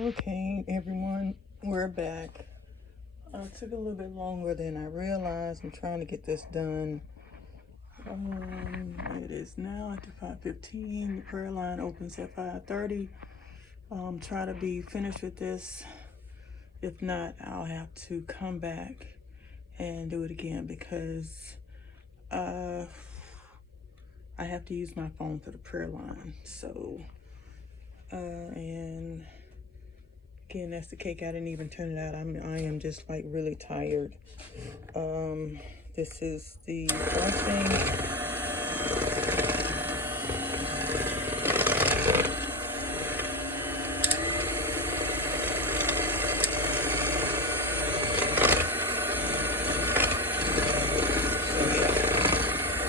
Okay, everyone, we're back. It took a little bit longer than I realized. I'm trying to get this done. It is now after 5:15. The prayer line opens at 5:30. Try to be finished with this. If not, I'll have to come back and do it again because I have to use my phone for the prayer line. So, and again, that's the cake. I didn't even turn it out. I am just like really tired. This is the frosting.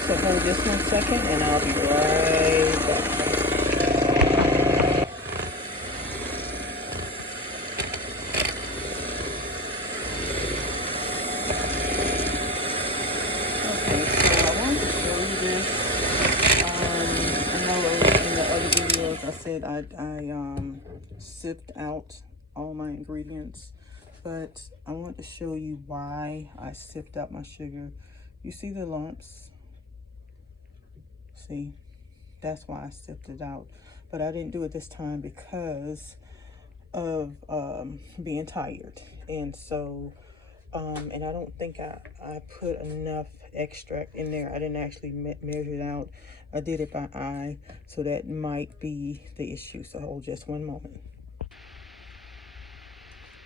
So hold this 1 second and I'll be right back. Okay, so I wanted to show you this. I know in the other videos I said I sipped out all my ingredients, but I want to show you why I sipped out my sugar. You see the lumps? See, that's why I sipped it out. But I didn't do it this time because of being tired. And so, and I don't think I put enough extract in there. I didn't actually measure it out. I did it by eye, so that might be the issue. So hold just one moment.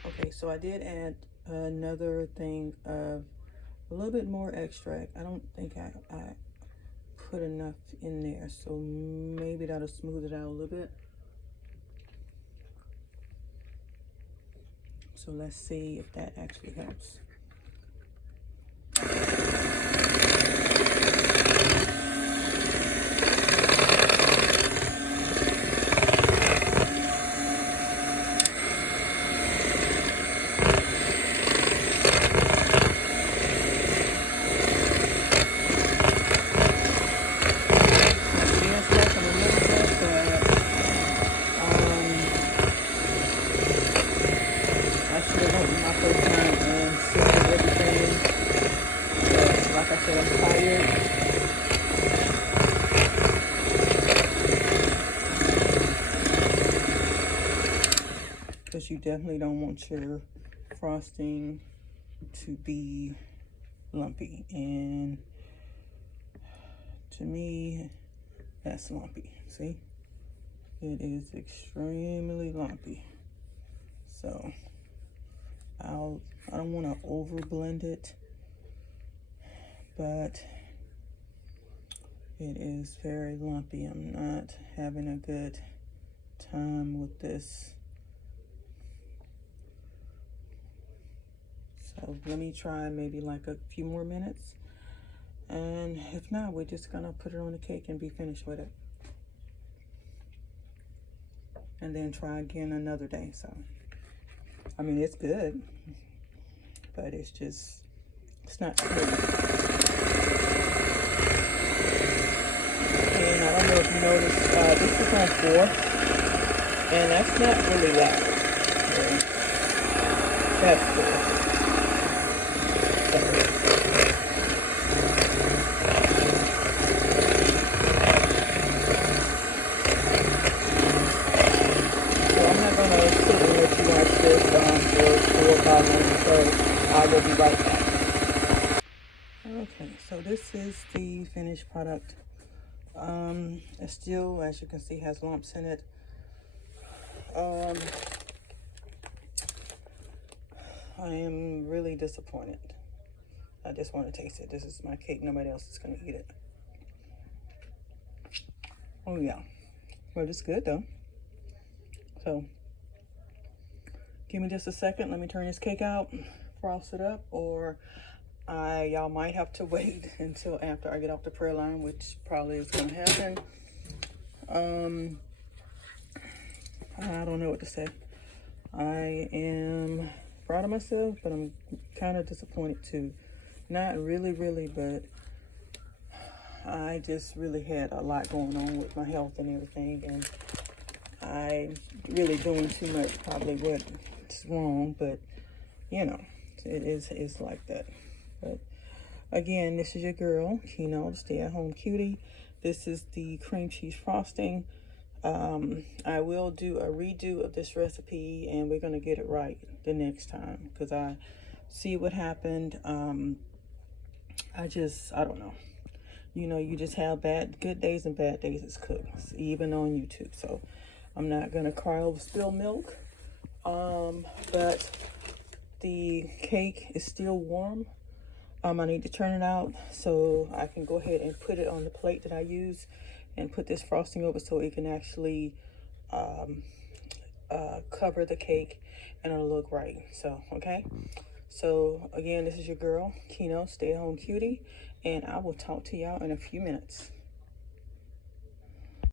Okay, so I did add another thing of a little bit more extract. I don't think I put enough in there, so maybe that'll smooth it out a little bit. So let's see if that actually helps. Because you definitely don't want your frosting to be lumpy, and to me that's lumpy. See, it is extremely lumpy. So I don't want to over blend it, but it is very lumpy. I'm not having a good time with this. So let me try maybe like a few more minutes. And if not, we're just gonna put it on the cake and be finished with it. And then try again another day. So, I mean, it's good, but it's not smooth. And I don't know if you noticed, this is on 4, and that's not really loud. That's good. I will be right back. Okay, so this is the finished product. It still, as you can see, has lumps in it. I am really disappointed. I just want to taste it. This is my cake. Nobody else is going to eat it. Oh, yeah. Well, it's good, though. So, give me just a second. Let me turn this cake out, frost it up, or y'all might have to wait until after I get off the prayer line, which probably is going to happen. I don't know what to say. I am proud of myself, but I'm kind of disappointed too. Not really, but I just really had a lot going on with my health and everything, and I really doing too much, probably what's wrong, but you know, it's like that. But again, this is your girl, Kino, the stay-at-home cutie. This is the cream cheese frosting. I will do a redo of this recipe, and we're gonna get it right the next time, because I see what happened. I don't know. You know, you just have good days and bad days as cooks, even on YouTube. So I'm not gonna cry over spilled milk. But the cake is still warm. I need to turn it out so I can go ahead and put it on the plate that I use and put this frosting over so it can actually cover the cake and it'll look right. So, okay. So again, this is your girl, Kino, stay at home cutie, and I will talk to y'all in a few minutes.